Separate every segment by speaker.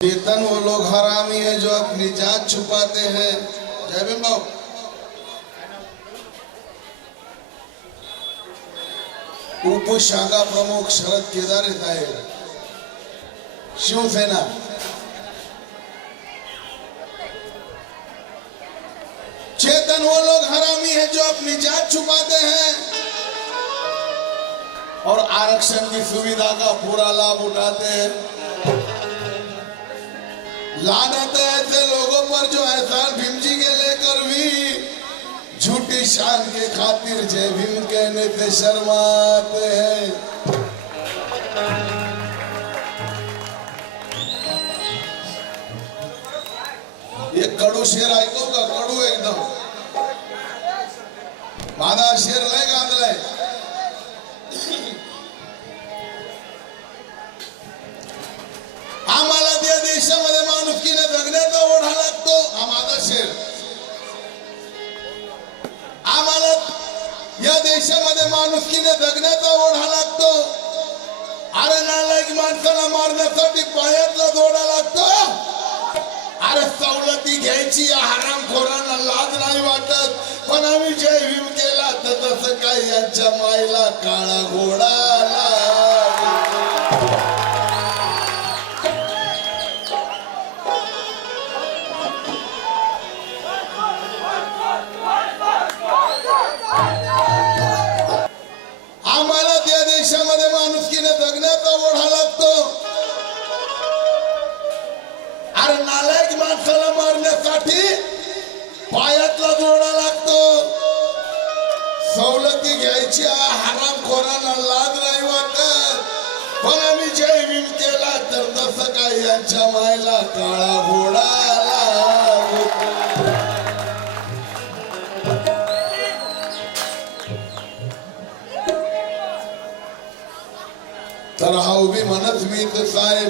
Speaker 1: चेतन, वो लोग हरामी है जो अपनी जात छुपाते हैं। जय भीम भाऊ उप शाखा प्रमुख शरद केदार आहे शिवसेना चेतन, वो लोग हरामी है जो अपनी जात छुपाते हैं। और आरक्षण की सुविधा का पूरा लाभ उठाते हैं। लानत है ऐसे लोगों पर जो एहसान भीम जी के लेकर भी झूठी शान के खातिर जय भीम कहने से शर्माते हैं। ये कडू शेर ऐकू का कडू एकदम। माझा शेर लय गाजलाय माणुसकीने जगण्याचा ओढा लागतो. हा माझा शेर. आम्हाला या देशामध्ये माणुसकीने जगण्याचा ओढा लागतो. अरे नालायक माणसाला मारण्यासाठी पायातला जोडा लागतो. अरे सवलती घ्यायची या हरामखोरांना लाज नाही वाटत. पण आम्ही जय भीम केला तर तसं काही यांच्या मायला काळा घोडा पण विमतेला तर तसं काय यांच्या मायला काळा घोडा तर हा उभी म्हणत मी तर साहेब.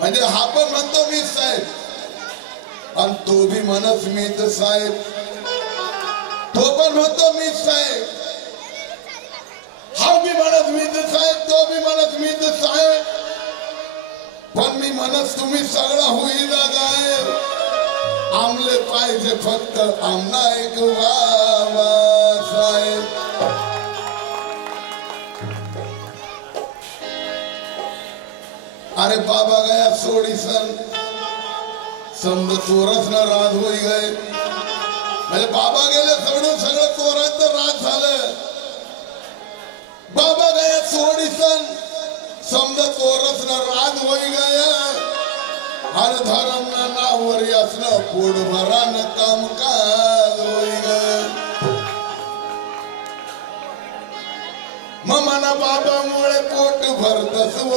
Speaker 1: म्हणजे हा पण म्हणतो मी साहेब. आणि तो भी म्हणत मी तर साहेब. तो पण म्हणतो मी साहेब. हा बी म्हणत मी तर साहेब तो बी म्हणत मी तर पण मी म्हणत तुम्ही सगळा होईना गायब. आमले पाहिजे फक्त आमना एक साहेब. अरे बाबा गया सोडी सन. समज चोरच ना राज होई गए. म्हणजे बाबा गेले सगळं सगळं चोरांचं राज झालं. बाबा गया सोडी सन समजा चोरच ना राग होई गया. हर धर्म ना नावर असणं पोट भरान कामकाज होई गया. मना बाबामुळे पोट भर दसव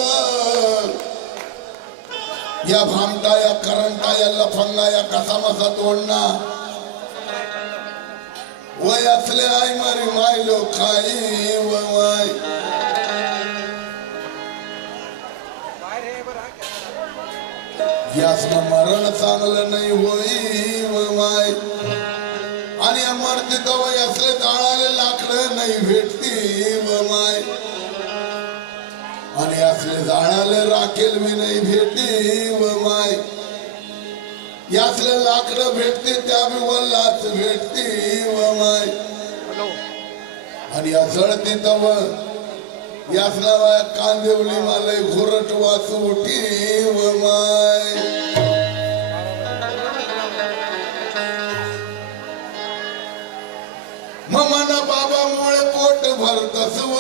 Speaker 1: या भामटा या करंटा या लफंगा या कसा मसा तोडणा. वय असले आई मारी मायलो खाई वय यासनं मरण चांगलं नाही होई व माय आणि या मरती वय असले जाळाले लाकडं नाही भेटती व माय आणि असले जाळाले राखेल मी नाही भेटी व यासले लाकडं भेटते त्या बी वल्लाच भेटती व माय. आणि या जळती तव यासला वाया कांदेवली मालय घोरट वाचू व माय. ममाना बाबामुळे पोट भरतस व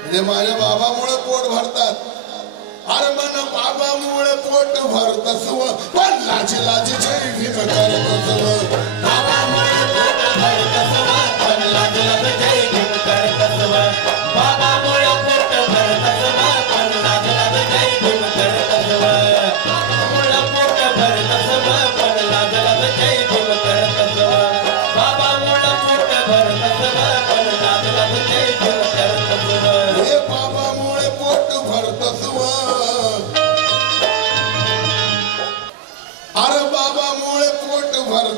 Speaker 1: म्हणजे माझ्या बाबामुळे पोट भरतात. अरे मन बाबामुळे पोट भरत सव पण लाजी लाजी जय भीम करतस व बाबामुळे पोट
Speaker 2: भरत सव पण लाजी लाजी जय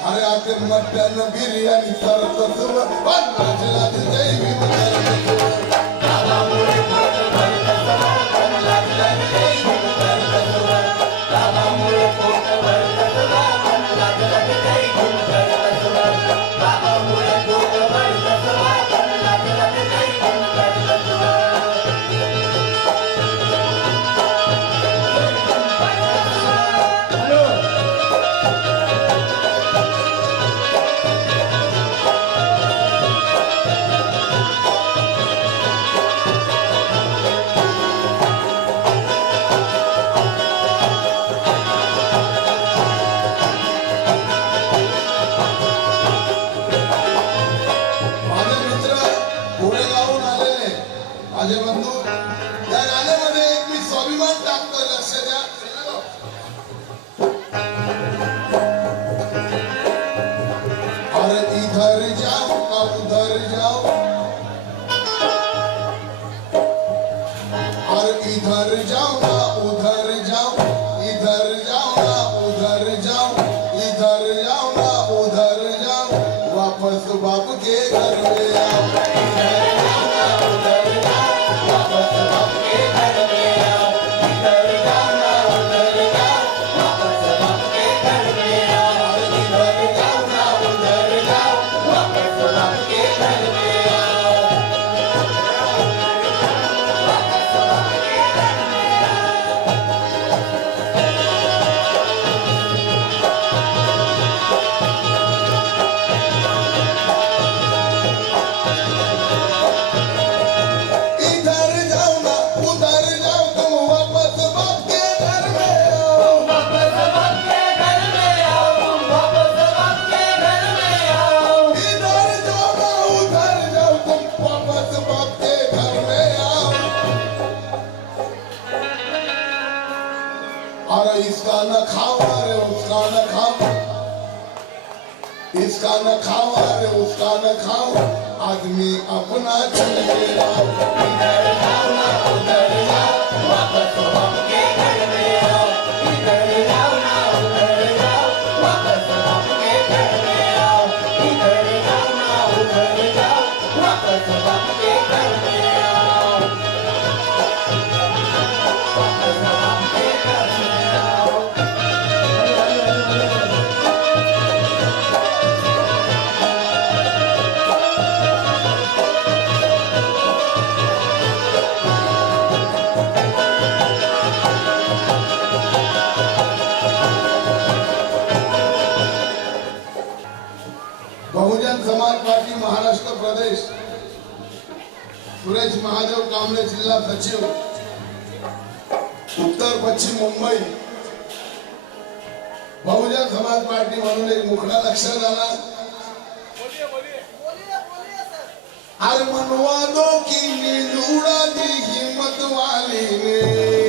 Speaker 1: अरे आते मट्ट्यानं बिर्याणी सरत सुरत पंधरा जय भीम माझे बंधू. या गाण्यामध्ये मी स्वाभिमान अरे इसका न खाओ अरे उसका न खाओ। इसका न खाओ अरे उसका न खाओ। आदमी अपना चल गया सचिव उत्तर पश्चिम मुंबई. बहुजन समाज पार्टी म्हणून एक मुखडा लक्षात आला. अरे मनवा दो की हिम्मत वाली ने